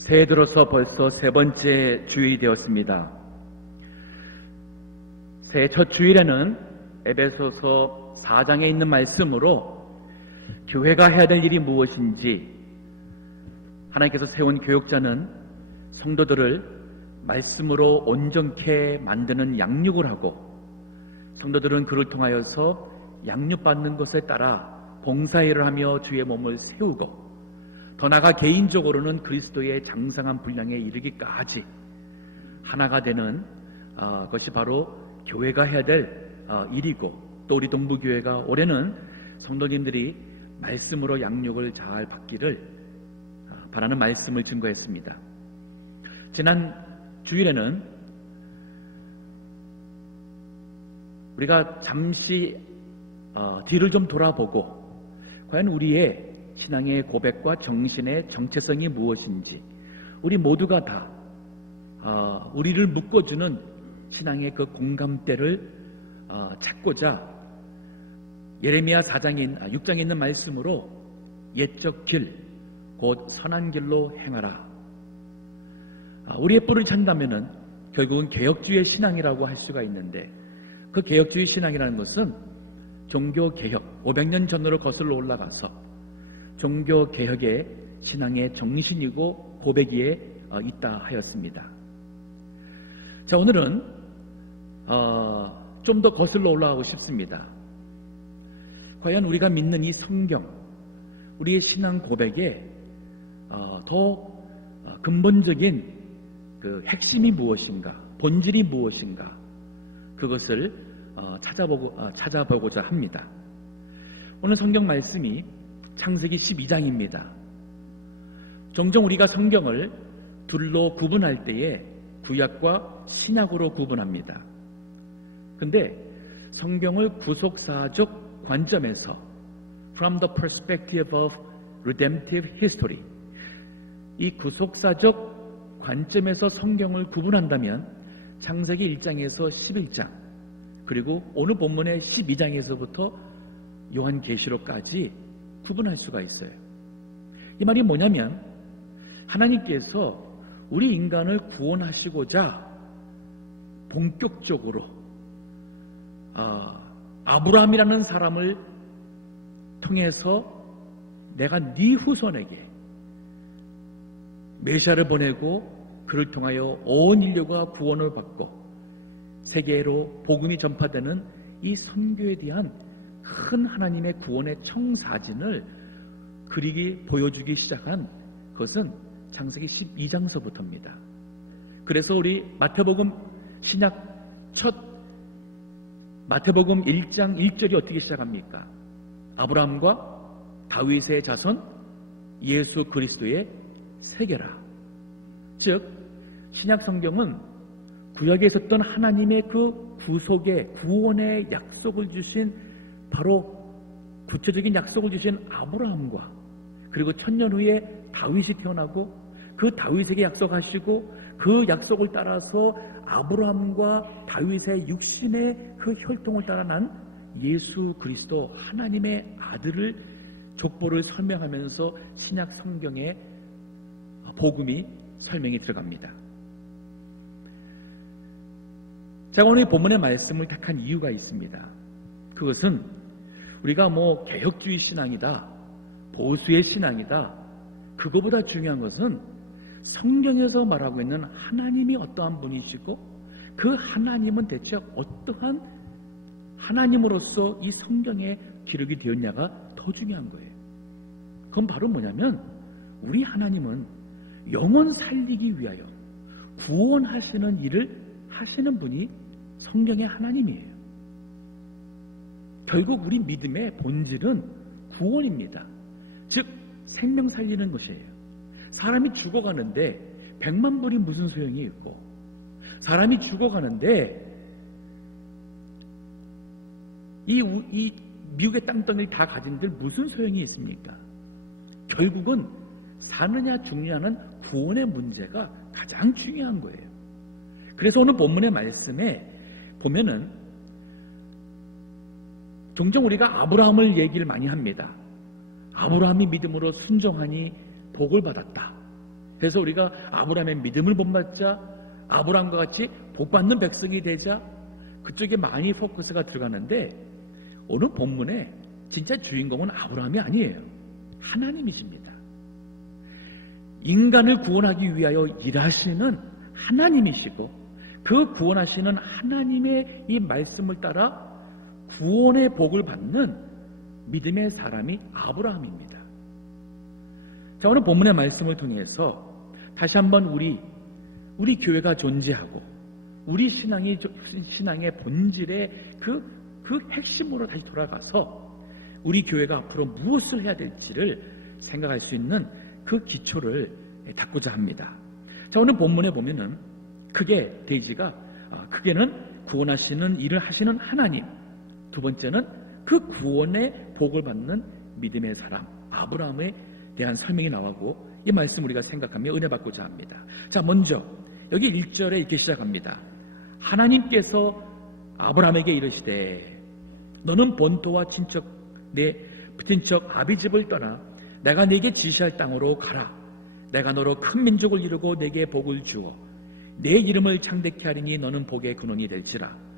새해 들어서 벌써 세 번째 주일이 되었습니다. 새해 첫 주일에는 에베소서 4장에 있는 말씀으로 교회가 해야 될 일이 무엇인지, 하나님께서 세운 교역자는 성도들을 말씀으로 온전케 만드는 양육을 하고, 성도들은 그를 통하여서 양육받는 것에 따라 봉사일을 하며 주의 몸을 세우고, 더 나아가 개인적으로는 그리스도의 장성한 분량에 이르기까지 하나가 되는 것이 바로 교회가 해야 될 일이고, 또 우리 동부교회가 올해는 성도님들이 말씀으로 양육을 잘 받기를 바라는 말씀을 증거했습니다. 지난 주일에는 우리가 잠시 뒤를 좀 돌아보고, 과연 우리의 신앙의 고백과 정신의 정체성이 무엇인지, 우리 모두가 다 우리를 묶어주는 신앙의 그 공감대를 찾고자 예레미야 6장에 있는 말씀으로 옛적 길, 곧 선한 길로 행하라. 우리의 뿔을 찬다면은 결국은 개혁주의 신앙이라고 할 수가 있는데, 그 개혁주의 신앙이라는 것은 종교개혁 500년 전으로 거슬러 올라가서 종교개혁의 신앙의 정신이고 고백이에 있다 하였습니다. 자, 오늘은 좀 더 거슬러 올라가고 싶습니다. 과연 우리가 믿는 이 성경, 우리의 신앙 고백에 더 근본적인 그 핵심이 무엇인가, 본질이 무엇인가, 그것을 찾아보고자 합니다. 오늘 성경 말씀이 창세기 12장입니다. 종종 우리가 성경을 둘로 구분할 때에 구약과 신약으로 구분합니다. 근데 성경을 구속사적 관점에서 From the perspective of redemptive history, 이 구속사적 관점에서 성경을 구분한다면 창세기 1장에서 11장, 그리고 오늘 본문의 12장에서부터 요한계시록까지 구분할 수가 있어요. 이 말이 뭐냐면, 하나님께서 우리 인간을 구원하시고자 본격적으로 아브라함이라는 사람을 통해서 내가 네 후손에게 메시아를 보내고 그를 통하여 온 인류가 구원을 받고 세계로 복음이 전파되는 이 선교에 대한 큰 하나님의 구원의 청사진을 보여주기 시작한 것은 창세기 12장서부터입니다. 그래서 우리 마태복음 신약 마태복음 1장 1절이 어떻게 시작합니까? 아브라함과 다윗의 자손 예수 그리스도의 세계라. 즉 신약 성경은 구약에 있었던 하나님의 그 구속의 구원의 약속을 주신, 바로 구체적인 약속을 주신 아브라함과, 그리고 천년 후에 다윗이 태어나고 그 다윗에게 약속하시고 그 약속을 따라서 아브라함과 다윗의 육신의 그 혈통을 따라 난 예수 그리스도 하나님의 아들을 족보를 설명하면서 신약 성경의 복음이 설명이 들어갑니다. 제가 오늘 본문의 말씀을 택한 이유가 있습니다. 그것은 우리가 개혁주의 신앙이다, 보수의 신앙이다, 그거보다 중요한 것은 성경에서 말하고 있는 하나님이 어떠한 분이시고 그 하나님은 대체 어떠한 하나님으로서 이 성경에 기록이 되었냐가 더 중요한 거예요. 그건 바로 뭐냐면, 우리 하나님은 영혼 살리기 위하여 구원하시는 일을 하시는 분이 성경의 하나님이에요. 결국 우리 믿음의 본질은 구원입니다. 즉 생명 살리는 것이에요. 사람이 죽어가는데 100만 불이 무슨 소용이 있고, 사람이 죽어가는데 이 미국의 땅덩이를 다 가진들 무슨 소용이 있습니까? 결국은 사느냐 죽느냐는 구원의 문제가 가장 중요한 거예요. 그래서 오늘 본문의 말씀에 보면은 종종 우리가 아브라함을 얘기를 많이 합니다. 아브라함이 믿음으로 순종하니 복을 받았다. 그래서 우리가 아브라함의 믿음을 본받자, 아브라함과 같이 복받는 백성이 되자, 그쪽에 많이 포커스가 들어가는데 오늘 본문에 진짜 주인공은 아브라함이 아니에요. 하나님이십니다. 인간을 구원하기 위하여 일하시는 하나님이시고, 그 구원하시는 하나님의 이 말씀을 따라 구원의 복을 받는 믿음의 사람이 아브라함입니다. 자, 오늘 본문의 말씀을 통해서 다시 한번 우리 교회가 존재하고 우리 신앙의 본질의 그 핵심으로 다시 돌아가서 우리 교회가 앞으로 무엇을 해야 될지를 생각할 수 있는 그 기초를 닦고자 합니다. 자, 오늘 본문에 보면은 크게는 구원하시는 일을 하시는 하나님, 두 번째는 그 구원의 복을 받는 믿음의 사람 아브라함에 대한 설명이 나오고, 이 말씀 우리가 생각하며 은혜 받고자 합니다. 자, 먼저 여기 1절에 이렇게 시작합니다. 하나님께서 아브라함에게 이르시되 너는 본토와 친척 내 친척 아비집을 떠나 내가 네게 지시할 땅으로 가라. 내가 너로 큰 민족을 이루고 네게 복을 주어 내 이름을 창대케 하리니 너는 복의 근원이 될지라.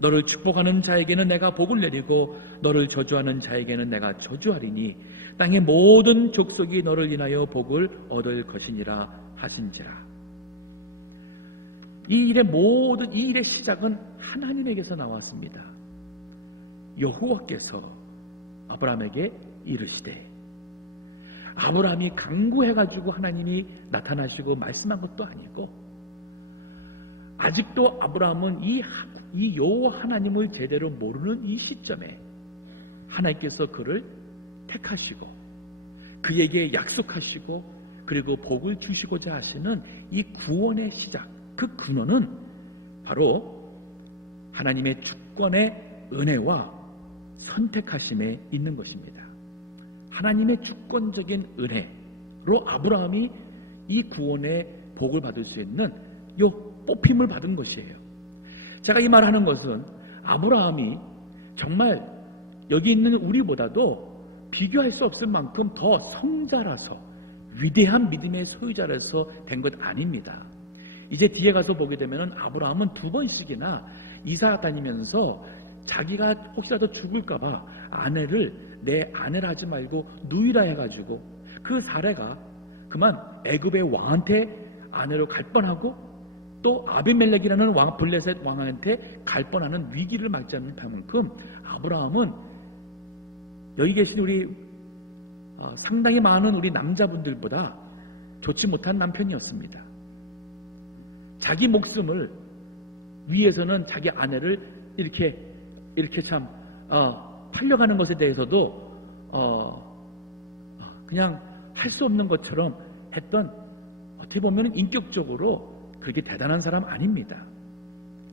너를 축복하는 자에게는 내가 복을 내리고 너를 저주하는 자에게는 내가 저주하리니 땅의 모든 족속이 너를 인하여 복을 얻을 것이니라 하신지라. 이 일의 시작은 하나님에게서 나왔습니다. 여호와께서 아브라함에게 이르시되, 아브라함이 간구해가지고 하나님이 나타나시고 말씀한 것도 아니고, 아직도 아브라함은 이 여호와 하나님을 제대로 모르는 이 시점에 하나님께서 그를 택하시고 그에게 약속하시고 그리고 복을 주시고자 하시는 이 구원의 시작, 그 근원은 바로 하나님의 주권의 은혜와 선택하심에 있는 것입니다. 하나님의 주권적인 은혜로 아브라함이 이 구원의 복을 받을 수 있는 요 뽑힘을 받은 것이에요. 제가 이 말을 하는 것은 아브라함이 정말 여기 있는 우리보다도 비교할 수 없을 만큼 더 성자라서 위대한 믿음의 소유자라서 된 것 아닙니다. 이제 뒤에 가서 보게 되면 아브라함은 2번씩이나 이사 다니면서 자기가 혹시라도 죽을까봐 내 아내라 하지 말고 누이라 해가지고 그 사례가 그만 애굽의 왕한테 아내로 갈 뻔하고 또 아비멜렉이라는 블레셋 왕한테 갈 뻔하는 위기를 막지 않는 만큼 아브라함은 여기 계신 우리 상당히 많은 우리 남자분들보다 좋지 못한 남편이었습니다. 자기 목숨을 위해서는 자기 아내를 이렇게 참 팔려가는 것에 대해서도 그냥 할 수 없는 것처럼 했던, 어떻게 보면 인격적으로 그렇게 대단한 사람 아닙니다.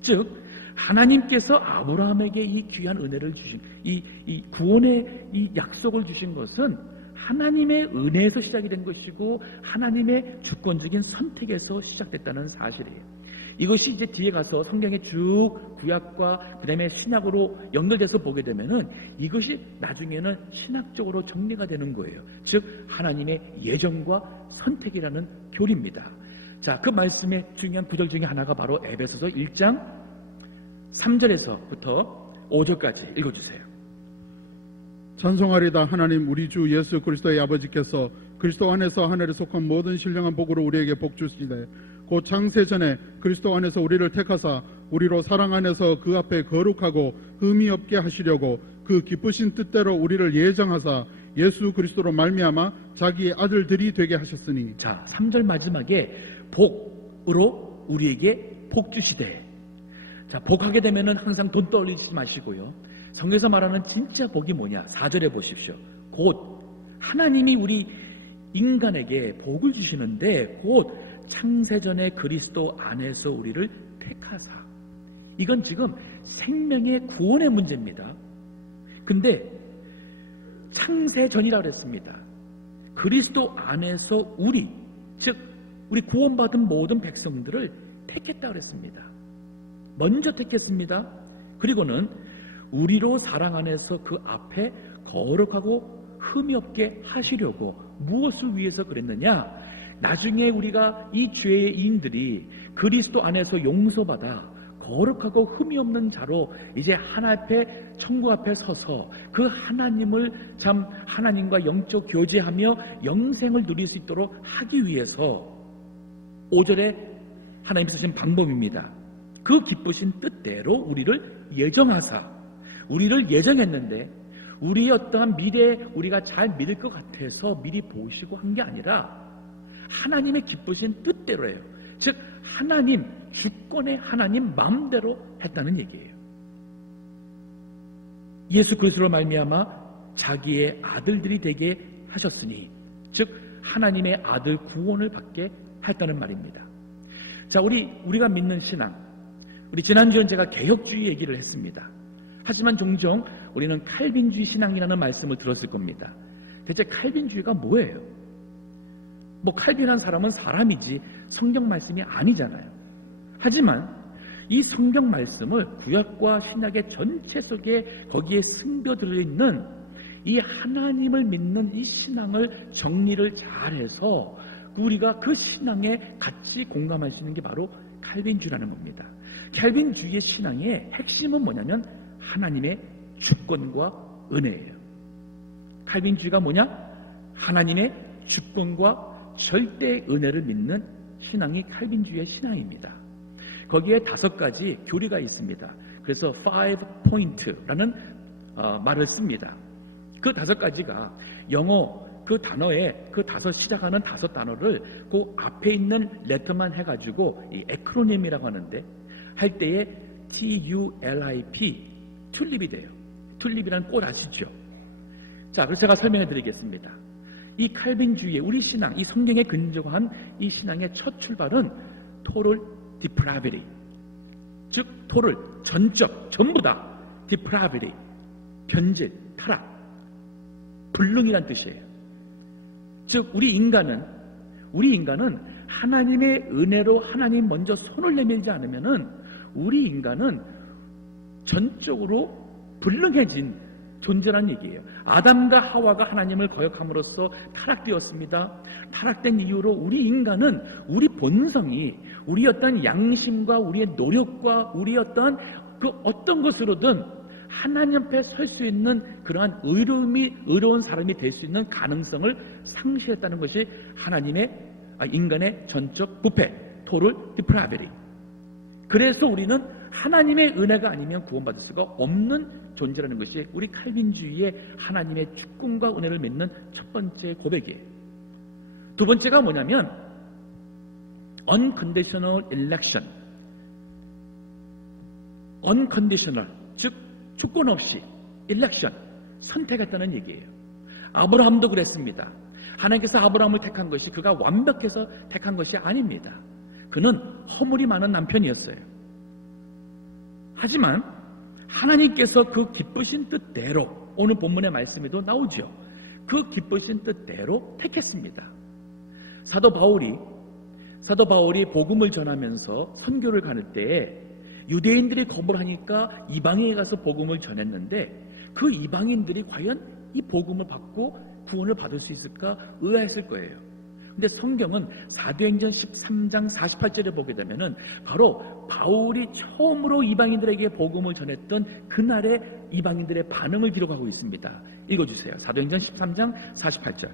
즉 하나님께서 아브라함에게 이 귀한 은혜를 주신 이 구원의 이 약속을 주신 것은 하나님의 은혜에서 시작이 된 것이고 하나님의 주권적인 선택에서 시작됐다는 사실이에요. 이것이 이제 뒤에 가서 성경에 쭉 구약과 그 다음에 신약으로 연결돼서 보게 되면은 이것이 나중에는 신학적으로 정리가 되는 거예요. 즉 하나님의 예정과 선택이라는 교리입니다. 자, 그 말씀의 중요한 구절 중에 하나가 바로 에베소서 1장 3절에서부터 5절까지 읽어주세요. 찬송하리다. 하나님 우리 주 예수 그리스도의 아버지께서 그리스도 안에서 하늘에 속한 모든 신령한 복으로 우리에게 복 주시되 곧 창세전에 그리스도 안에서 우리를 택하사 우리로 사랑 안에서 그 앞에 거룩하고 흠이 없게 하시려고 그 기쁘신 뜻대로 우리를 예정하사 예수 그리스도로 말미암아 자기의 아들들이 되게 하셨으니. 자, 3절 마지막에 복으로 우리에게 복 주시되. 자, 복하게 되면은 항상 돈 떠올리지 마시고요. 성경에서 말하는 진짜 복이 뭐냐? 4절에 보십시오. 곧 하나님이 우리 인간에게 복을 주시는데 곧 창세전에 그리스도 안에서 우리를 택하사. 이건 지금 생명의 구원의 문제입니다. 근데 창세전이라고 그랬습니다. 그리스도 안에서 즉 우리 구원받은 모든 백성들을 택했다고 그랬습니다. 먼저 택했습니다. 그리고는 우리로 사랑 안에서 그 앞에 거룩하고 흠이 없게 하시려고 무엇을 위해서 그랬느냐? 나중에 우리가 이 죄인들이 그리스도 안에서 용서받아 거룩하고 흠이 없는 자로 이제 하나님 앞에, 천국 앞에 서서 그 하나님을 참 하나님과 영적 교제하며 영생을 누릴 수 있도록 하기 위해서 5절에 하나님이 쓰신 방법입니다. 그 기쁘신 뜻대로 우리를 예정하사, 우리를 예정했는데 우리의 어떠한 미래에 우리가 잘 믿을 것 같아서 미리 보시고 한 게 아니라 하나님의 기쁘신 뜻대로예요. 즉 하나님, 주권의 하나님 마음대로 했다는 얘기예요. 예수 그리스도로 말미암아 자기의 아들들이 되게 하셨으니, 즉 하나님의 아들 구원을 받게 했다는 말입니다. 자, 우리가 믿는 신앙, 우리 지난주엔 제가 개혁주의 얘기를 했습니다. 하지만 종종 우리는 칼빈주의 신앙이라는 말씀을 들었을 겁니다. 대체 칼빈주의가 뭐예요? 뭐 칼빈한 사람은 사람이지 성경 말씀이 아니잖아요. 하지만 이 성경 말씀을 구약과 신약의 전체 속에 거기에 스며들어 있는 이 하나님을 믿는 이 신앙을 정리를 잘해서 우리가 그 신앙에 같이 공감할 수 있는 게 바로 칼빈주의라는 겁니다. 칼빈주의의 신앙의 핵심은 뭐냐면 하나님의 주권과 은혜예요. 칼빈주의가 뭐냐? 하나님의 주권과 절대 은혜를 믿는 신앙이 칼빈주의의 신앙입니다. 거기에 5가지 교리가 있습니다. 그래서 5포인트라는 말을 씁니다. 그 5가지가 영어 그 단어에 그 시작하는 5단어를 그 앞에 있는 레터만 해가지고 이 에크로님이라고 하는데, 할 때에 TULIP, 튤립이 돼요. 튤립이라는 꽃 아시죠? 자, 그래서 제가 설명해 드리겠습니다. 이 칼빈주의의 우리 신앙, 이 성경에 근저한 이 신앙의 첫 출발은 total depravity, 즉 total, 전적, 전부 다 depravity, 변질, 타락, 불능이란 뜻이에요. 즉 우리 인간은 하나님의 은혜로 하나님 먼저 손을 내밀지 않으면은 우리 인간은 전적으로 불능해진 존재란 얘기예요. 아담과 하와가 하나님을 거역함으로써 타락되었습니다. 타락된 이후로 우리 인간은 우리 본성이, 우리 어떤 양심과 우리의 노력과 우리 어떤 것으로든 하나님 앞에 설 수 있는 그러한 의로운 사람이 될 수 있는 가능성을 상실했다는 것이 인간의 전적 부패, total depravity. 그래서 우리는 하나님의 은혜가 아니면 구원받을 수가 없는 존재라는 것이 우리 칼빈주의의 하나님의 주권과 은혜를 믿는 첫 번째 고백이에요. 두 번째가 뭐냐면 unconditional election, unconditional, 즉 주권 없이 election, 선택했다는 얘기예요. 아브라함도 그랬습니다. 하나님께서 아브라함을 택한 것이 그가 완벽해서 택한 것이 아닙니다. 그는 허물이 많은 남편이었어요. 하지만 하나님께서 그 기쁘신 뜻대로, 오늘 본문의 말씀에도 나오죠. 그 기쁘신 뜻대로 택했습니다. 사도 바울이 복음을 전하면서 선교를 가는 때에 유대인들이 거부를 하니까 이방인에 가서 복음을 전했는데 그 이방인들이 과연 이 복음을 받고 구원을 받을 수 있을까 의아했을 거예요. 근데 성경은 사도행전 13장 48절에 보게 되면은 바로 바울이 처음으로 이방인들에게 복음을 전했던 그날의 이방인들의 반응을 기록하고 있습니다. 읽어주세요. 사도행전 13장 48절.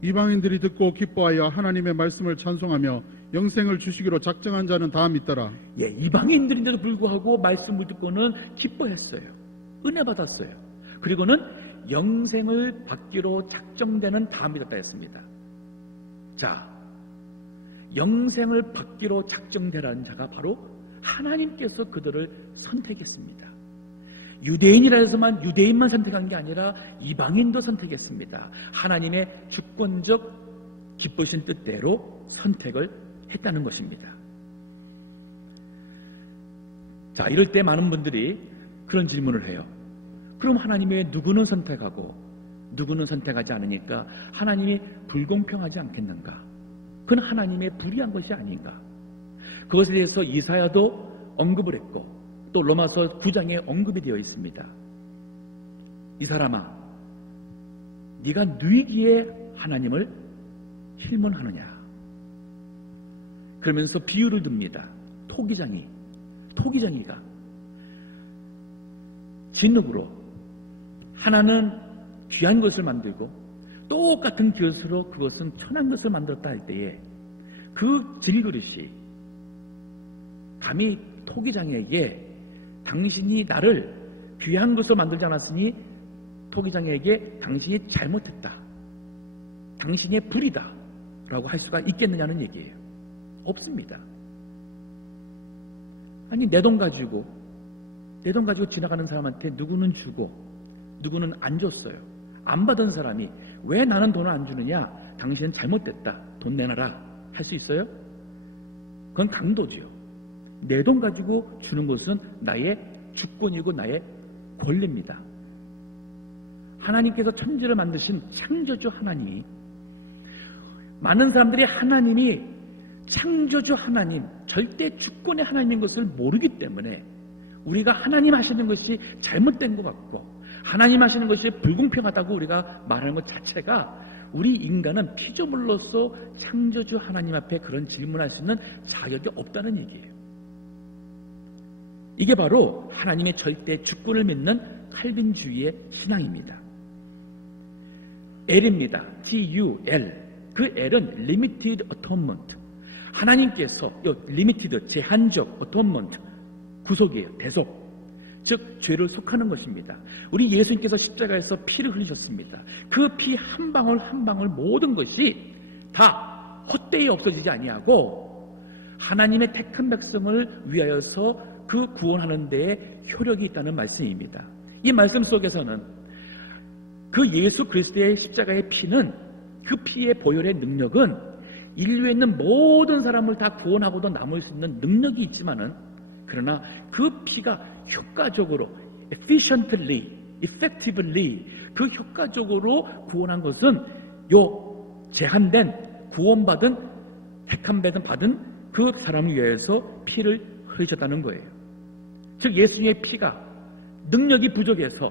이방인들이 듣고 기뻐하여 하나님의 말씀을 찬송하며 영생을 주시기로 작정한 자는 다 믿더라. 예, 이방인들인데도 불구하고 말씀을 듣고는 기뻐했어요. 은혜 받았어요. 그리고는 영생을 받기로 작정되는 다 믿었다 했습니다. 자, 영생을 받기로 작정되라는 자가 바로 하나님께서 그들을 선택했습니다. 유대인이라 해서만 유대인만 선택한 게 아니라 이방인도 선택했습니다. 하나님의 주권적 기쁘신 뜻대로 선택을 했다는 것입니다. 자, 이럴 때 많은 분들이 그런 질문을 해요. 그럼 하나님의 누구는 선택하고 누구는 선택하지 않으니까 하나님이 불공평하지 않겠는가? 그건 하나님의 불의한 것이 아닌가? 그것에 대해서 이사야도 언급을 했고 또 로마서 9장에 언급이 되어 있습니다. 이 사람아, 네가 누이기에 하나님을 힐문하느냐? 그러면서 비유를 듭니다. 토기장이가 진흙으로 하나는 귀한 것을 만들고 똑같은 기술로 그것은 천한 것을 만들었다 할 때에 그 질그릇이 감히 토기장에게 당신이 나를 귀한 것으로 만들지 않았으니 토기장에게 당신이 잘못했다, 당신의 불이다 라고 할 수가 있겠느냐는 얘기예요. 없습니다. 아니 내 돈 가지고 지나가는 사람한테 누구는 주고 누구는 안 줬어요. 안 받은 사람이 왜 나는 돈을 안 주느냐, 당신은 잘못됐다, 돈 내놔라 할 수 있어요? 그건 강도지요. 내 돈 가지고 주는 것은 나의 주권이고 나의 권리입니다. 하나님께서 천지를 만드신 창조주 하나님이, 많은 사람들이 하나님이 창조주 하나님, 절대 주권의 하나님인 것을 모르기 때문에 우리가 하나님 하시는 것이 잘못된 것 같고 하나님 하시는 것이 불공평하다고 우리가 말하는 것 자체가, 우리 인간은 피조물로서 창조주 하나님 앞에 그런 질문할 수 있는 자격이 없다는 얘기예요. 이게 바로 하나님의 절대 주권을 믿는 칼빈주의의 신앙입니다. L입니다. T-U-L. 그 L은 Limited Atonement. 하나님께서 Limited, 제한적, Atonement, 구속이에요. 대속. 즉 죄를 속하는 것입니다. 우리 예수님께서 십자가에서 피를 흘리셨습니다. 그 피 한 방울 한 방울 모든 것이 다 헛되이 없어지지 아니하고 하나님의 택한 백성을 위하여서 그 구원하는 데에 효력이 있다는 말씀입니다. 이 말씀 속에서는 그 예수 그리스도의 십자가의 피는, 그 피의 보혈의 능력은 인류에 있는 모든 사람을 다 구원하고도 남을 수 있는 능력이 있지만은, 그러나 그 피가 효과적으로 effectively 그 효과적으로 구원한 것은 요 제한된 구원받은 택함 받은 그 사람을 위해서 피를 흘리셨다는 거예요. 즉 예수님의 피가 능력이 부족해서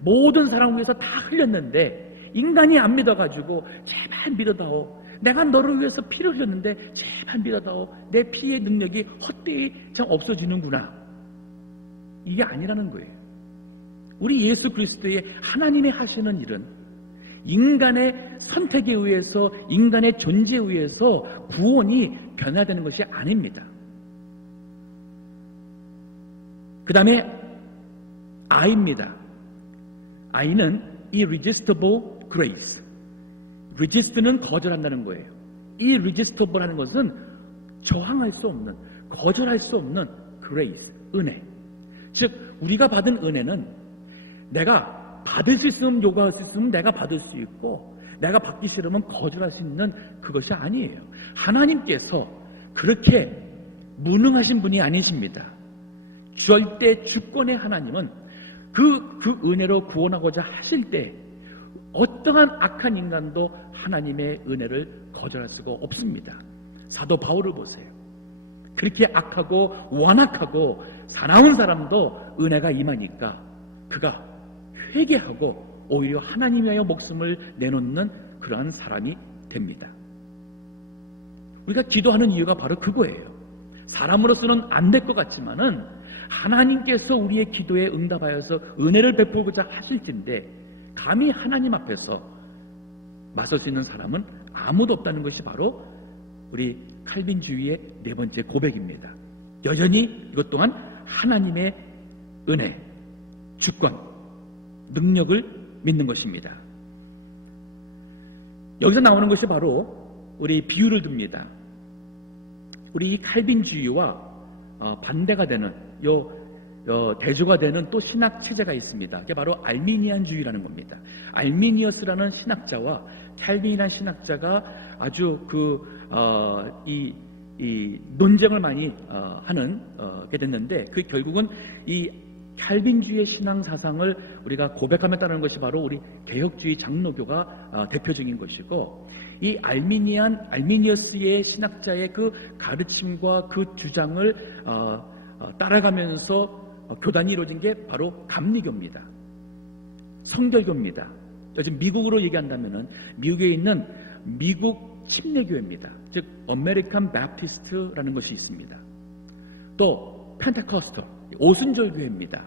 모든 사람을 위해서 다 흘렸는데 인간이 안 믿어가지고 제발 믿어다오, 내가 너를 위해서 피를 흘렸는데 제발 믿어다오, 내 피의 능력이 헛되이 참 없어지는구나, 이게 아니라는 거예요. 우리 예수 그리스도의 하나님의 하시는 일은 인간의 선택에 의해서, 인간의 존재에 의해서 구원이 변화되는 것이 아닙니다. 그 다음에 I입니다. I는 irresistible grace. resist는 거절한다는 거예요. irresistible 하는 것은 저항할 수 없는, 거절할 수 없는 grace, 은혜. 즉 우리가 받은 은혜는 내가 받을 수 있으면, 요구할 수 있으면 내가 받을 수 있고, 내가 받기 싫으면 거절할 수 있는 그것이 아니에요. 하나님께서 그렇게 무능하신 분이 아니십니다. 절대 주권의 하나님은 그 은혜로 구원하고자 하실 때 어떠한 악한 인간도 하나님의 은혜를 거절할 수가 없습니다. 사도 바울을 보세요. 그렇게 악하고 완악하고 사나운 사람도 은혜가 임하니까 그가 회개하고 오히려 하나님 위하여 목숨을 내놓는 그러한 사람이 됩니다. 우리가 기도하는 이유가 바로 그거예요. 사람으로서는 안 될 것 같지만은 하나님께서 우리의 기도에 응답하여서 은혜를 베풀고자 하실진데 감히 하나님 앞에서 맞설 수 있는 사람은 아무도 없다는 것이 바로 우리 칼빈주의의 네 번째 고백입니다. 여전히 이것 또한 하나님의 은혜, 주권, 능력을 믿는 것입니다. 여기서 나오는 것이 바로 우리 비유를 듭니다. 우리 이 칼빈주의와 반대가 되는 대조가 되는 또 신학 체제가 있습니다. 그게 바로 알미니안주의라는 겁니다. 알미니어스라는 신학자와 칼빈이라는 신학자가 아주 이 논쟁을 많이 하게 됐는데, 그 결국은 이 칼빈주의의 신앙 사상을 우리가 고백하며 따르는 것이 바로 우리 개혁주의 장로교가 대표적인 것이고, 이 알미니어스의 신학자의 그 가르침과 그 주장을 따라가면서 교단이 이루어진 게 바로 감리교입니다. 성결교입니다. 요즘 미국으로 얘기한다면은 미국에 있는 미국 침례교회입니다. 즉 아메리칸 바프티스트라는 것이 있습니다. 또 펜테코스터 오순절 교회입니다.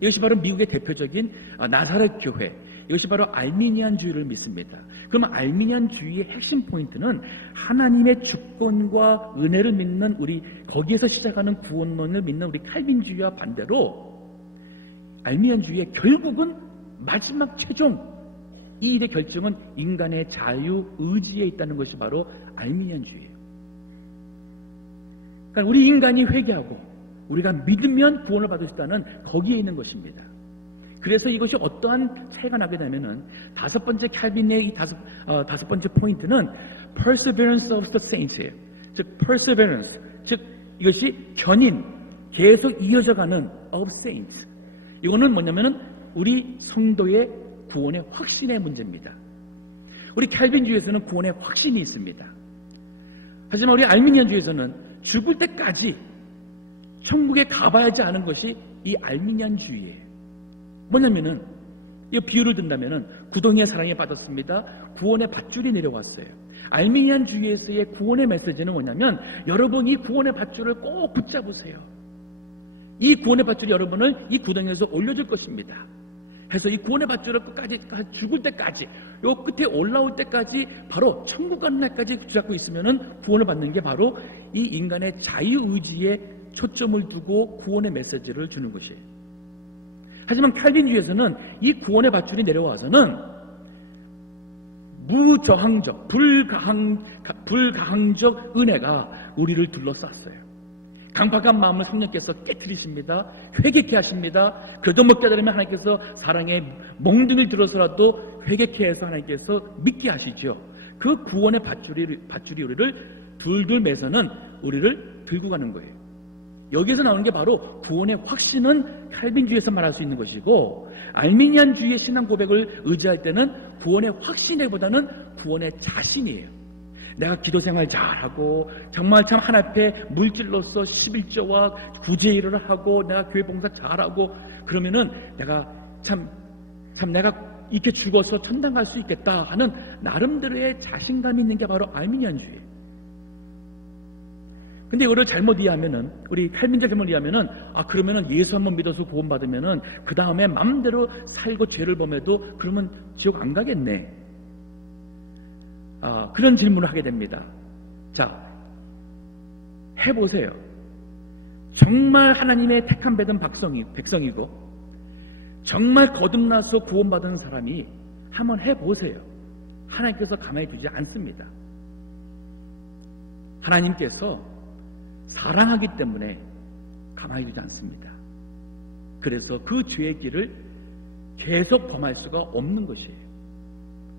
이것이 바로 미국의 대표적인 나사렛 교회, 이것이 바로 알미니안주의를 믿습니다. 그럼 알미니안주의의 핵심 포인트는 하나님의 주권과 은혜를 믿는 우리, 거기에서 시작하는 구원론을 믿는 우리 칼빈주의와 반대로 알미니안주의의 결국은 마지막 최종 이 일의 결정은 인간의 자유 의지에 있다는 것이 바로 알미니안주의예요. 그러니까 우리 인간이 회개하고 우리가 믿으면 구원을 받을 수 있다는 거기에 있는 것입니다. 그래서 이것이 어떠한 차이가 나게 되면은 다섯 번째 칼빈의 이 다섯 번째 포인트는 perseverance of the saints예요. 즉 perseverance, 즉 이것이 견인, 계속 이어져가는 of saints. 이거는 뭐냐면은 우리 성도의 구원의 확신의 문제입니다. 우리 칼빈주의에서는 구원의 확신이 있습니다. 하지만 우리 알미니안주의에서는 죽을 때까지 천국에 가봐야지 않은 것이 이 알미니안주의예요. 뭐냐면은 이 비유를 든다면은 구덩이에 사랑에 빠졌습니다. 구원의 밧줄이 내려왔어요. 알미니안주의에서의 구원의 메시지는 뭐냐면 여러분 이 구원의 밧줄을 꼭 붙잡으세요. 이 구원의 밧줄이 여러분을 이 구덩이에서 올려줄 것입니다. 해서 이 구원의 밧줄을 끝까지 죽을 때까지 요 끝에 올라올 때까지 바로 천국 가는 날까지 붙잡고 있으면은 구원을 받는 게 바로 이 인간의 자유의지에 초점을 두고 구원의 메시지를 주는 것이에요. 하지만 칼빈주의에서는 이 구원의 밧줄이 내려와서는 무저항적, 불가항적 은혜가 우리를 둘러쌌어요. 강팍한 마음을 성령께서 깨트리십니다. 회개케 하십니다. 그래도 못 깨달으면 하나님께서 사랑의 몽둥이를 들어서라도 회개케 해서 하나님께서 믿게 하시죠. 그 구원의 밧줄이 우리를 둘둘 매서는 우리를 들고 가는 거예요. 여기에서 나오는 게 바로 구원의 확신은 칼빈주의에서 말할 수 있는 것이고, 알미니안주의의 신앙 고백을 의지할 때는 구원의 확신보다는 구원의 자신이에요. 내가 기도 생활 잘하고 정말 참 하나님 앞에 물질로서 11조와 구제일을 하고 내가 교회 봉사 잘하고 그러면은 내가 참 내가 이렇게 죽어서 천당 갈 수 있겠다 하는 나름대로의 자신감이 있는 게 바로 알미니안주의예요. 근데 이거를 잘못 이해하면은, 우리 칼빈적 견문을 이해하면은, 그러면은 예수 한번 믿어서 구원받으면은 그 다음에 마음대로 살고 죄를 범해도 그러면 지옥 안 가겠네. 그런 질문을 하게 됩니다. 자, 해보세요. 정말 하나님의 택함 받은 백성이고 정말 거듭나서 구원받은 사람이 한번 해보세요. 하나님께서 가만히 두지 않습니다. 하나님께서 사랑하기 때문에 가만히 두지 않습니다. 그래서 그 죄의 길을 계속 범할 수가 없는 것이에요.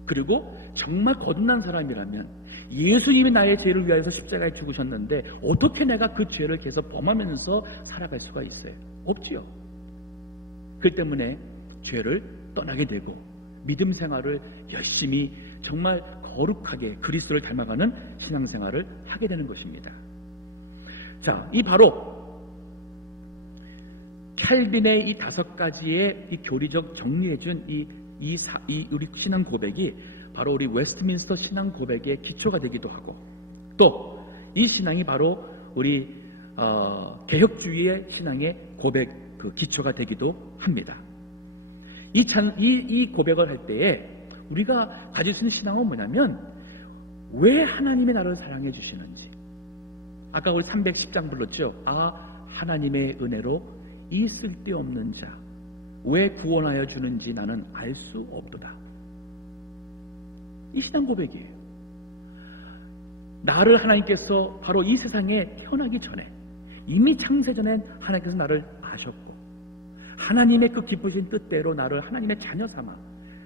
그리고 정말 거듭난 사람이라면 예수님이 나의 죄를 위하여서 십자가에 죽으셨는데 어떻게 내가 그 죄를 계속 범하면서 살아갈 수가 있어요? 없지요. 그렇기 때문에 죄를 떠나게 되고 믿음 생활을 열심히 정말 거룩하게 그리스도를 닮아가는 신앙생활을 하게 되는 것입니다. 자, 이 바로 캘빈의 이 다섯 가지의 이 교리적 정리해준 이 우리 신앙 고백이 바로 우리 웨스트민스터 신앙 고백의 기초가 되기도 하고, 또 이 신앙이 바로 우리 개혁주의의 신앙의 고백 그 기초가 되기도 합니다. 이 고백을 할 때에 우리가 가질 수 있는 신앙은 뭐냐면, 왜 하나님이 나를 사랑해 주시는지. 아까 우리 310장 불렀죠. 하나님의 은혜로 이 쓸데없는 자 왜 구원하여 주는지 나는 알 수 없도다. 이 신앙 고백이에요. 나를 하나님께서 바로 이 세상에 태어나기 전에 이미 창세전에 하나님께서 나를 아셨고 하나님의 그 기쁘신 뜻대로 나를 하나님의 자녀 삼아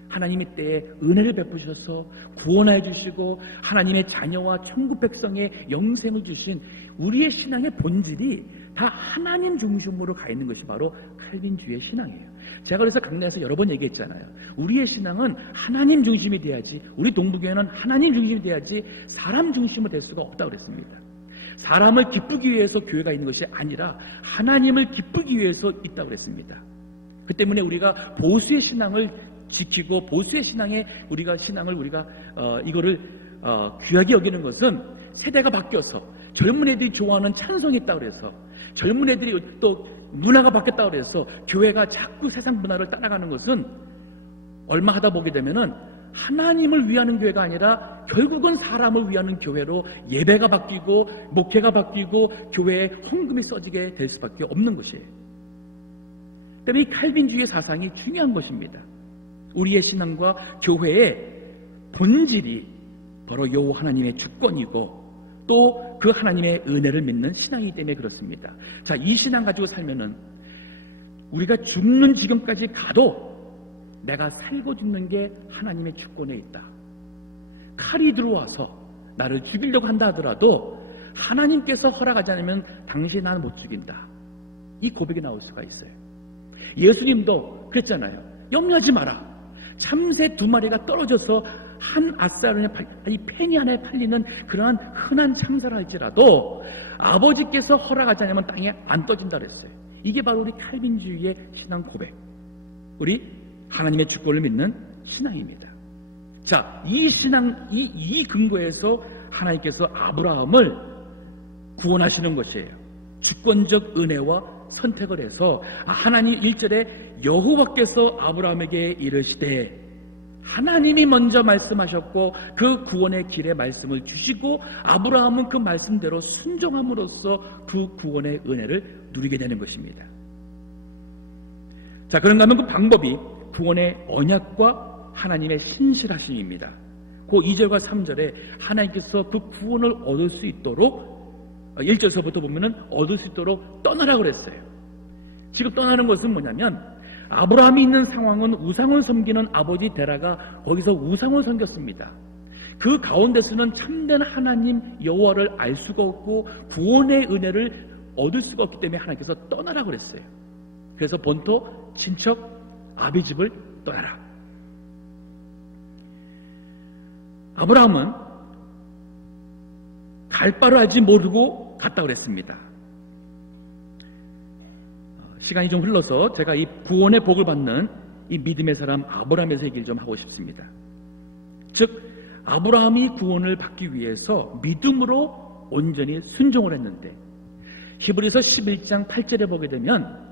하나님의 때에 은혜를 베푸셔서 구원하여 주시고 하나님의 자녀와 천국 백성의 영생을 주신 우리의 신앙의 본질이 다 하나님 중심으로 가 있는 것이 바로 칼빈주의의 신앙이에요. 제가 그래서 강단에서 여러 번 얘기했잖아요. 우리의 신앙은 하나님 중심이 돼야지, 우리 동부교회는 하나님 중심이 돼야지 사람 중심으로 될 수가 없다고 그랬습니다. 사람을 기쁘기 위해서 교회가 있는 것이 아니라 하나님을 기쁘기 위해서 있다고 그랬습니다. 그 때문에 우리가 보수의 신앙을 지키고 보수의 신앙에 우리가 신앙을 이거를 귀하게 여기는 것은 세대가 바뀌어서 젊은 애들이 좋아하는 찬송이 있다고 그래서 젊은 애들이 또 문화가 바뀌었다고 그래서 교회가 자꾸 세상 문화를 따라가는 것은 얼마 하다 보게 되면은 하나님을 위하는 교회가 아니라 결국은 사람을 위하는 교회로 예배가 바뀌고 목회가 바뀌고 교회에 헌금이 써지게 될 수밖에 없는 것이에요. 때문에 이 칼빈주의 사상이 중요한 것입니다. 우리의 신앙과 교회의 본질이 바로 여호와 하나님의 주권이고 또 그 하나님의 은혜를 믿는 신앙이기 때문에 그렇습니다. 자, 이 신앙 가지고 살면은 우리가 죽는 지경까지 가도 내가 살고 죽는 게 하나님의 주권에 있다. 칼이 들어와서 나를 죽이려고 한다 하더라도 하나님께서 허락하지 않으면 당신 나는 못 죽인다. 이 고백이 나올 수가 있어요. 예수님도 그랬잖아요. 염려하지 마라. 참새 2마리가 떨어져서 한 아싸르냐 이 페니 하나에 팔리는 그러한 흔한 참사라 할지라도 아버지께서 허락하지 않으면 땅에 안 떠진다 그랬어요. 이게 바로 우리 칼빈주의의 신앙 고백, 우리 하나님의 주권을 믿는 신앙입니다. 자, 이 신앙, 이 근거에서 하나님께서 아브라함을 구원하시는 것이에요. 주권적 은혜와 선택을 해서 하나님 1절에 여호와께서 아브라함에게 이르시되, 하나님이 먼저 말씀하셨고 그 구원의 길에 말씀을 주시고 아브라함은 그 말씀대로 순종함으로써 그 구원의 은혜를 누리게 되는 것입니다. 자, 그런가 하면 그 방법이 구원의 언약과 하나님의 신실하심입니다. 그 2절과 3절에 하나님께서 그 구원을 얻을 수 있도록 1절서부터 보면은 얻을 수 있도록 떠나라고 그랬어요. 지금 떠나는 것은 뭐냐면 아브라함이 있는 상황은 우상을 섬기는 아버지 데라가 거기서 우상을 섬겼습니다. 그 가운데서는 참된 하나님 여호와를 알 수가 없고 구원의 은혜를 얻을 수가 없기 때문에 하나님께서 떠나라고 그랬어요. 그래서 본토 친척 아비 집을 떠나라. 아브라함은 갈 바를 알지 모르고 갔다 그랬습니다. 시간이 좀 흘러서 제가 이 구원의 복을 받는 이 믿음의 사람 아브라함에서 얘기를 좀 하고 싶습니다. 즉 아브라함이 구원을 받기 위해서 믿음으로 온전히 순종을 했는데 히브리서 11장 8절에 보게 되면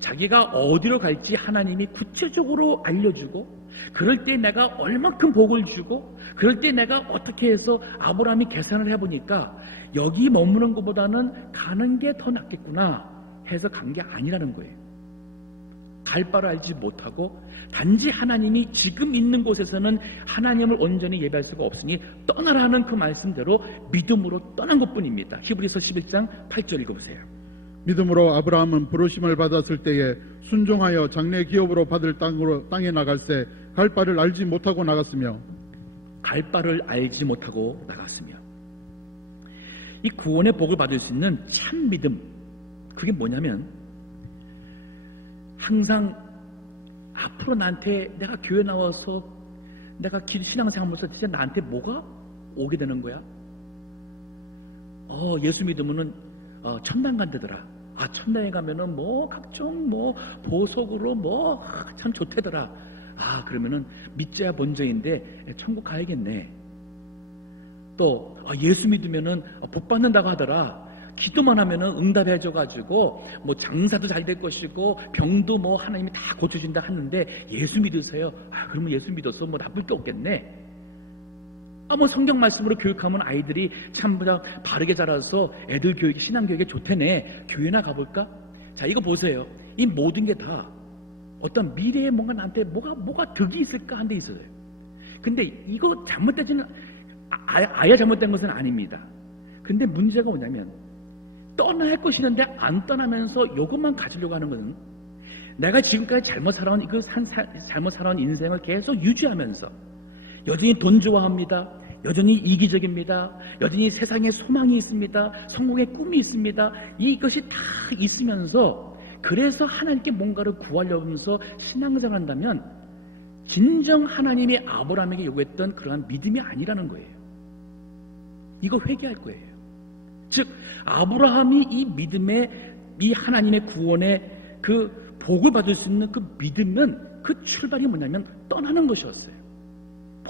자기가 어디로 갈지 하나님이 구체적으로 알려주고 그럴 때 내가 얼만큼 복을 주고 그럴 때 내가 어떻게 해서 아브라함이 계산을 해보니까 여기 머무는 것보다는 가는 게 더 낫겠구나 해서 간 게 아니라는 거예요. 갈 바를 알지 못하고 단지 하나님이 지금 있는 곳에서는 하나님을 온전히 예배할 수가 없으니 떠나라는 그 말씀대로 믿음으로 떠난 것뿐입니다. 히브리서 11장 8절 읽어보세요. 믿음으로 아브라함은 부르심을 받았을 때에 순종하여 장래 기업으로 받을 땅에 나갈새 갈 바를 알지 못하고 나갔으며 갈 바를 알지 못하고 나갔으며 이 구원의 복을 받을 수 있는 참 믿음, 그게 뭐냐면 항상 앞으로 나한테 내가 교회 나와서 내가 신앙생활하면서 진짜 나한테 뭐가 오게 되는 거야? 예수 믿으면은 천당 간다더라. 천당에 가면은 뭐 각종 뭐 보석으로 뭐 참 좋대더라. 그러면은 믿자야 본전인데 천국 가야겠네. 또 예수 믿으면은 복 받는다고 하더라. 기도만 하면은 응답해줘가지고 뭐 장사도 잘 될 것이고 병도 뭐 하나님이 다 고쳐준다 하는데 예수 믿으세요. 그러면 예수 믿어서 뭐 나쁠 게 없겠네. 뭐 성경 말씀으로 교육하면 아이들이 참 바르게 자라서 애들 교육, 신앙 교육에 좋대네. 교회나 가볼까? 자, 이거 보세요. 이 모든 게 다 어떤 미래에 뭔가 나한테 뭐가 득이 있을까 한 데 있어요. 근데 이거 잘못되지는 아예 잘못된 것은 아닙니다. 근데 문제가 뭐냐면 떠날 것이 있는데 안 떠나면서 이것만 가지려고 하는 것은 내가 지금까지 잘못 살아온 잘못 살아온 인생을 계속 유지하면서 여전히 돈 좋아합니다. 여전히 이기적입니다. 여전히 세상에 소망이 있습니다. 성공의 꿈이 있습니다. 이것이 다 있으면서 그래서 하나님께 뭔가를 구하려고 하면서 신앙생활을 한다면 진정 하나님이 아브라함에게 요구했던 그러한 믿음이 아니라는 거예요. 이거 회개할 거예요. 즉 아브라함이 이 믿음의 이 하나님의 구원의 그 복을 받을 수 있는 그 믿음은 그 출발이 뭐냐면 떠나는 것이었어요.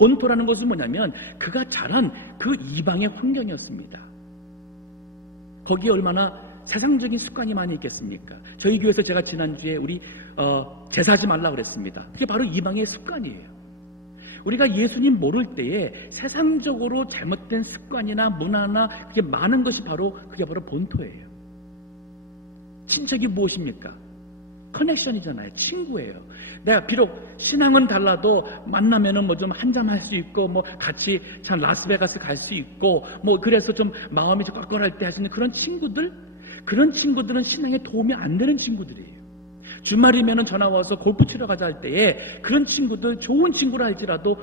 본토라는 것은 뭐냐면 그가 자란 그 이방의 환경이었습니다. 거기에 얼마나 세상적인 습관이 많이 있겠습니까? 저희 교회에서 제가 지난주에 우리 제사하지 말라 그랬습니다. 그게 바로 이방의 습관이에요. 우리가 예수님 모를 때에 세상적으로 잘못된 습관이나 문화나 그게 많은 것이 그게 바로 본토예요. 친척이 무엇입니까? 커넥션이잖아요. 친구예요. 내가 비록 신앙은 달라도 만나면은 뭐 좀 한잔 할 수 있고 뭐 같이 참 라스베가스 갈 수 있고 뭐 그래서 좀 마음이 좀 꽉꽉할 때 할 수 있는 그런 친구들은 신앙에 도움이 안 되는 친구들이에요. 주말이면은 전화 와서 골프 치러 가자 할 때에 그런 친구들, 좋은 친구라 할지라도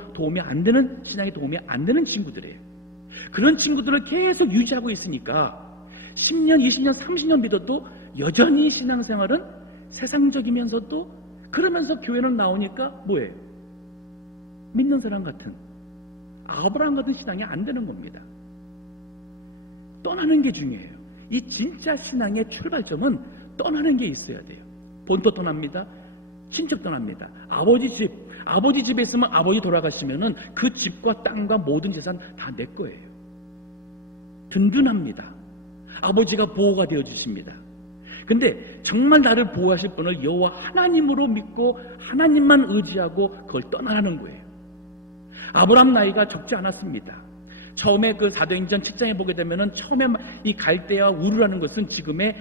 신앙에 도움이 안 되는 친구들이에요. 그런 친구들을 계속 유지하고 있으니까 10년, 20년, 30년 믿어도 여전히 신앙생활은 세상적이면서도 그러면서 교회는 나오니까 뭐예요? 믿는 사람 같은 아브라함 같은 신앙이 안 되는 겁니다. 떠나는 게 중요해요. 이 진짜 신앙의 출발점은 떠나는 게 있어야 돼요. 본토 떠납니다. 친척 떠납니다. 아버지 집에 있으면 아버지 돌아가시면은 그 집과 땅과 모든 재산 다 내 거예요. 든든합니다. 아버지가 보호가 되어 주십니다. 근데 정말 나를 보호하실 분을 여호와 하나님으로 믿고 하나님만 의지하고 그걸 떠나라는 거예요. 아브라함 나이가 적지 않았습니다. 처음에 그 사도행전 7장에 보게 되면은 처음에 이 갈대와 우르라는 것은 지금의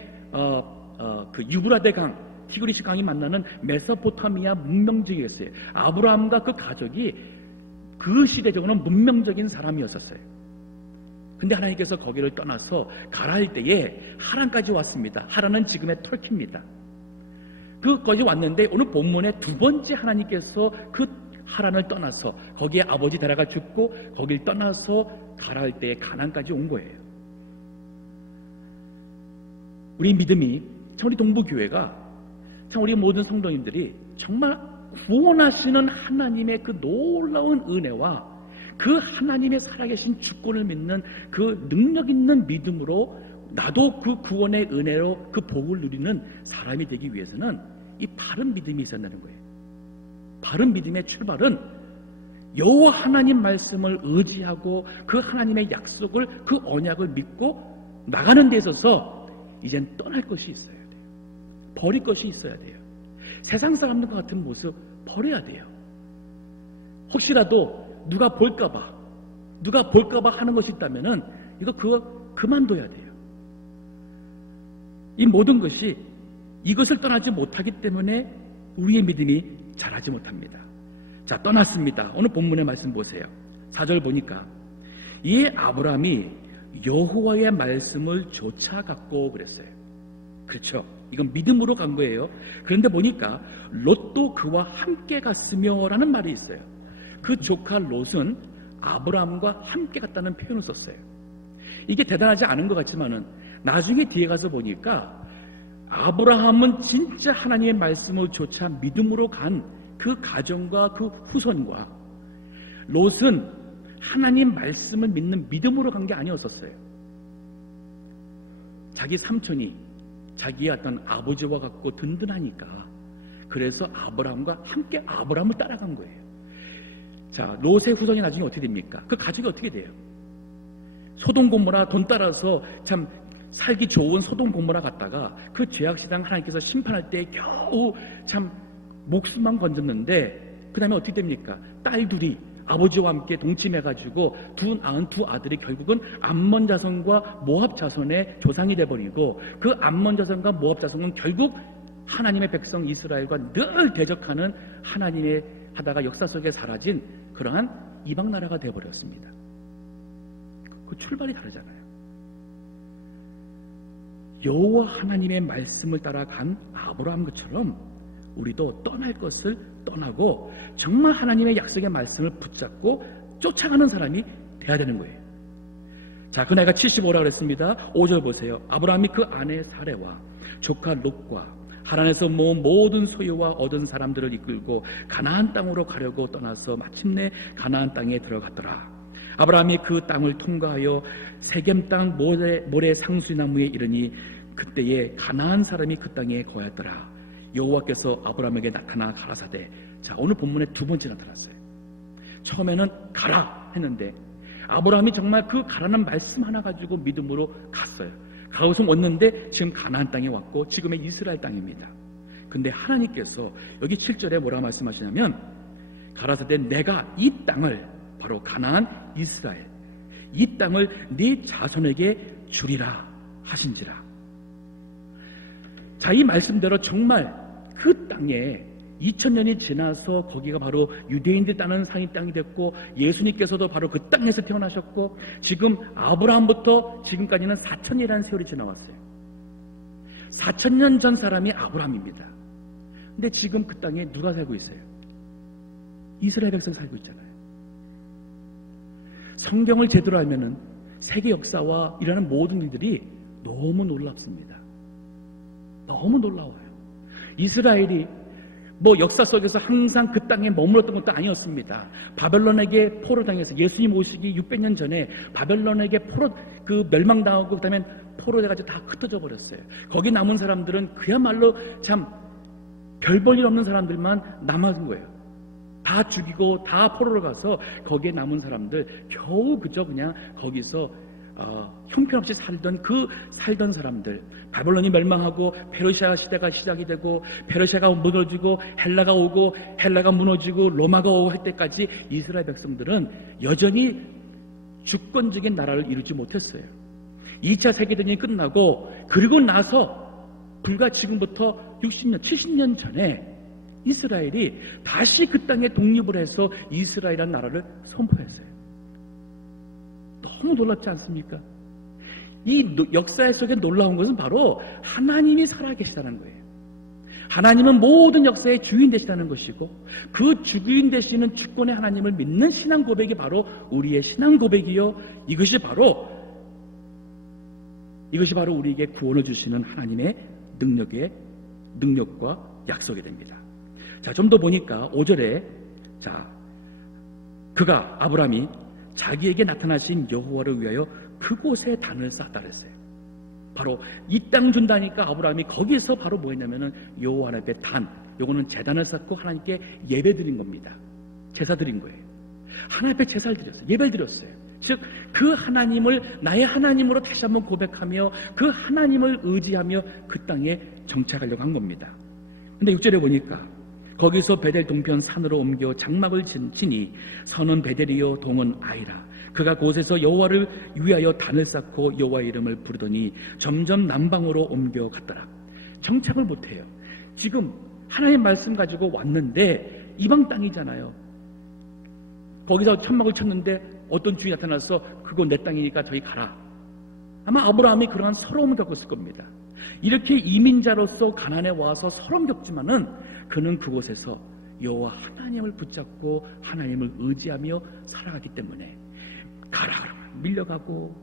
그 유브라데 강, 티그리스 강이 만나는 메소포타미아 문명 지역이었어요. 아브라함과 그 가족이 그 시대적으로는 문명적인 사람이었었어요. 근데 하나님께서 거기를 떠나서 가라 할 때에 하란까지 왔습니다. 하란은 지금의 터키입니다. 그까지 왔는데 오늘 본문에 두 번째 하나님께서 그 하란을 떠나서 거기에 아버지 데라가 죽고 거길 떠나서 가라 할 때에 가나안까지 온 거예요. 우리 믿음이 참 우리 동부교회가 참 우리 모든 성도님들이 정말 구원하시는 하나님의 그 놀라운 은혜와 그 하나님의 살아계신 주권을 믿는 그 능력 있는 믿음으로 나도 그 구원의 은혜로 그 복을 누리는 사람이 되기 위해서는 이 바른 믿음이 있어야 한다는 거예요. 바른 믿음의 출발은 여호와 하나님 말씀을 의지하고 그 하나님의 약속을 그 언약을 믿고 나가는 데 있어서 이젠 떠날 것이 있어야 돼요. 버릴 것이 있어야 돼요. 세상 사람들과 같은 모습 버려야 돼요. 혹시라도 누가 볼까봐 하는 것이 있다면은 그거 그만둬야 돼요. 이 모든 것이 이것을 떠나지 못하기 때문에 우리의 믿음이 자라지 못합니다. 자, 떠났습니다. 오늘 본문의 말씀 보세요. 4절 보니까 이 아브라함이 여호와의 말씀을 좇아갔고 그랬어요. 그렇죠. 이건 믿음으로 간 거예요. 그런데 보니까 롯도 그와 함께 갔으며 라는 말이 있어요. 그 조카 롯은 아브라함과 함께 갔다는 표현을 썼어요. 이게 대단하지 않은 것 같지만은 나중에 뒤에 가서 보니까 아브라함은 진짜 하나님의 말씀을 조차 믿음으로 간 그 가정과 그 후손과 롯은 하나님 말씀을 믿는 믿음으로 간 게 아니었었어요. 자기 삼촌이 자기의 어떤 아버지와 같고 든든하니까 그래서 아브라함과 함께 아브라함을 따라간 거예요. 자, 롯의 후손이 나중에 어떻게 됩니까? 그 가족이 어떻게 돼요? 소돔 고모라 돈 따라서 참 살기 좋은 소돔 고모라 갔다가 그 죄악시당 하나님께서 심판할 때 겨우 참 목숨만 건졌는데 그 다음에 어떻게 됩니까? 딸 둘이 아버지와 함께 동침해가지고 낳은 두 아들이 결국은 암몬 자손과 모압 자손의 조상이 돼버리고 그 암몬 자손과 모압 자손은 결국 하나님의 백성 이스라엘과 늘 대적하는 하나님의 하다가 역사 속에 사라진 그러한 이방 나라가 돼버렸습니다. 그 출발이 다르잖아요. 여호와 하나님의 말씀을 따라간 아브라함 것처럼 우리도 떠날 것을 떠나고 정말 하나님의 약속의 말씀을 붙잡고 쫓아가는 사람이 돼야 되는 거예요. 자, 그 나이가 75라 그랬습니다. 5절 보세요. 아브라함이 그 아내 사레와 조카 롯과 하란에서 모은 모든 소유와 얻은 사람들을 이끌고 가나안 땅으로 가려고 떠나서 마침내 가나안 땅에 들어갔더라. 아브라함이 그 땅을 통과하여 세겜 땅 모래 상수나무에 이르니 그때에 가나안 사람이 그 땅에 거하였더라. 여호와께서 아브라함에게 나타나 가라사대. 자, 오늘 본문에 두 번째 나타났어요. 처음에는 가라 했는데 아브라함이 정말 그 가라는 말씀 하나 가지고 믿음으로 갔어요. 가서 왔는데 지금 가나안 땅에 왔고 지금의 이스라엘 땅입니다. 근데 하나님께서 여기 7절에 뭐라 말씀하시냐면 가라사대 내가 이 땅을 바로 가나안 이스라엘 이 땅을 네 자손에게 주리라 하신지라. 자, 이 말씀대로 정말 그 땅에 2000년이 지나서 거기가 바로 유대인들 따는 상이 땅이 됐고 예수님께서도 바로 그 땅에서 태어나셨고 지금 아브라함부터 지금까지는 4000이라는 세월이 지나왔어요. 4000년 전 사람이 아브라함입니다. 근데 지금 그 땅에 누가 살고 있어요? 이스라엘 백성 살고 있잖아요. 성경을 제대로 알면은 세계 역사와 일어나는 모든 일들이 너무 놀랍습니다. 너무 놀라워요. 이스라엘이 역사 속에서 항상 그 땅에 머물렀던 것도 아니었습니다. 바벨론에게 포로당해서 예수님 오시기 600년 전에 바벨론에게 멸망당하고 그다음에 포로돼가지고 다 흩어져 버렸어요. 거기 남은 사람들은 그야말로 참 별 볼 일 없는 사람들만 남은 거예요. 다 죽이고 다 포로로 가서 거기에 남은 사람들 겨우 그저 그냥 거기서 형편없이 살던 사람들 바벨론이 멸망하고 페르시아 시대가 시작이 되고 페르시아가 무너지고 헬라가 오고 헬라가 무너지고 로마가 오고 할 때까지 이스라엘 백성들은 여전히 주권적인 나라를 이루지 못했어요. 2차 세계대전이 끝나고 그리고 나서 불과 지금부터 60년 70년 전에 이스라엘이 다시 그 땅에 독립을 해서 이스라엘이라는 나라를 선포했어요. 너무 놀랍지 않습니까? 이 역사 속에 놀라운 것은 바로 하나님이 살아계시다는 거예요. 하나님은 모든 역사의 주인 되시다는 것이고 그 주인 되시는 주권의 하나님을 믿는 신앙 고백이 바로 우리의 신앙 고백이요 이것이 바로 우리에게 구원을 주시는 하나님의 능력과 약속이 됩니다. 자, 좀 더 보니까 5절에 아브라함이 자기에게 나타나신 여호와를 위하여 그곳에 단을 쌓았다 그랬어요. 바로 이 땅 준다니까 아브라함이 거기서 바로 뭐 했냐면은 여호와 앞에 요거는 제단을 쌓고 하나님께 예배 드린 겁니다. 제사 드린 거예요. 하나님 앞에 제사를 드렸어요. 예배를 드렸어요. 즉 그 하나님을 나의 하나님으로 다시 한번 고백하며 그 하나님을 의지하며 그 땅에 정착하려고 한 겁니다. 근데 6절에 보니까 거기서 베델 동편 산으로 옮겨 장막을 치니 선은 베델이요 동은 아이라. 그가 곳에서 여호와를 위하여 단을 쌓고 여호와 이름을 부르더니 점점 남방으로 옮겨갔더라. 정착을 못해요. 지금 하나님 말씀 가지고 왔는데 이방 땅이잖아요. 거기서 천막을 쳤는데 어떤 주인이 나타나서 그거 내 땅이니까 저기 가라. 아마 아브라함이 그러한 서러움을 겪었을 겁니다. 이렇게 이민자로서 가나안에 와서 서러움 겪지만은 그는 그곳에서 여호와 하나님을 붙잡고 하나님을 의지하며 살아가기 때문에 가라 그러면 밀려가고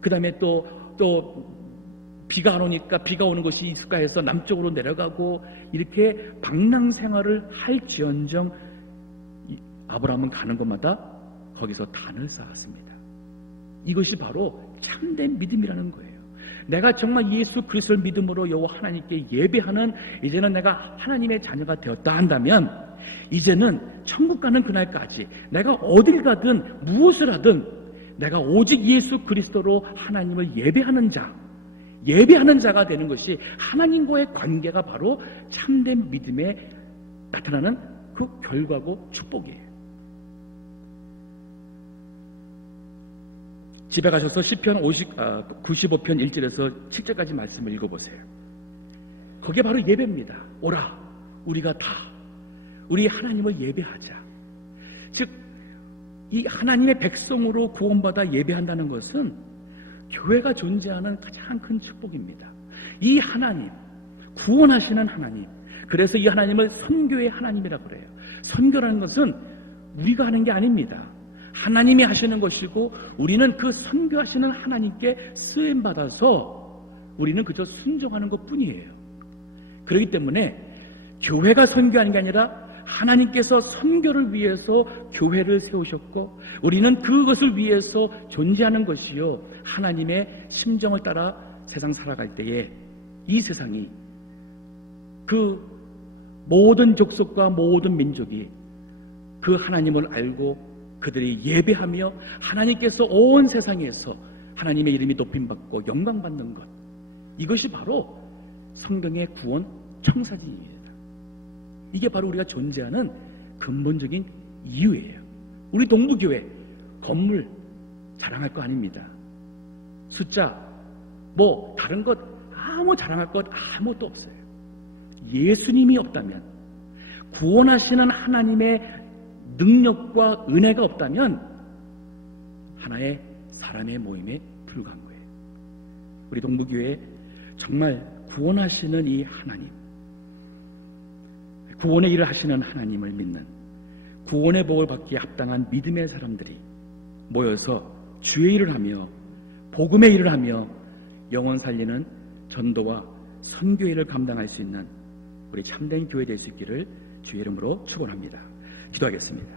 그 다음에 또 비가 안 오니까 비가 오는 것이 익숙해서 남쪽으로 내려가고 이렇게 방랑 생활을 할지언정 아브라함은 가는 곳마다 거기서 단을 쌓았습니다. 이것이 바로 참된 믿음이라는 거예요. 내가 정말 예수 그리스도를 믿음으로 여호와 하나님께 예배하는 이제는 내가 하나님의 자녀가 되었다 한다면 이제는 천국 가는 그날까지 내가 어딜 가든 무엇을 하든 내가 오직 예수 그리스도로 하나님을 예배하는 자가 되는 것이 하나님과의 관계가 바로 참된 믿음에 나타나는 그 결과고 축복이에요. 집에 가셔서 시편 95편 1절에서 7절까지 말씀을 읽어보세요. 거기에 바로 예배입니다. 오라 우리가 우리 하나님을 예배하자. 즉 이 하나님의 백성으로 구원받아 예배한다는 것은 교회가 존재하는 가장 큰 축복입니다. 이 하나님, 구원하시는 하나님, 그래서 이 하나님을 선교의 하나님이라고 그래요. 선교라는 것은 우리가 하는 게 아닙니다. 하나님이 하시는 것이고 우리는 그 선교하시는 하나님께 쓰임받아서 우리는 그저 순종하는 것뿐이에요. 그렇기 때문에 교회가 선교하는 게 아니라 하나님께서 선교를 위해서 교회를 세우셨고 우리는 그것을 위해서 존재하는 것이요 하나님의 심정을 따라 세상 살아갈 때에 이 세상이 그 모든 족속과 모든 민족이 그 하나님을 알고 그들이 예배하며 하나님께서 온 세상에서 하나님의 이름이 높임받고 영광받는 것, 이것이 바로 성경의 구원 청사진입니다. 이게 바로 우리가 존재하는 근본적인 이유예요. 우리 동부교회 건물 자랑할 거 아닙니다. 숫자 뭐 다른 것 아무 자랑할 것 아무것도 없어요. 예수님이 없다면, 구원하시는 하나님의 능력과 은혜가 없다면 하나의 사람의 모임에 불과한 거예요. 우리 동부교회 정말 구원하시는 이 하나님, 구원의 일을 하시는 하나님을 믿는, 구원의 복을 받기에 합당한 믿음의 사람들이 모여서 주의 일을 하며 복음의 일을 하며 영혼 살리는 전도와 선교 일을 감당할 수 있는 우리 참된 교회 될 수 있기를 주의 이름으로 축원합니다. 기도하겠습니다.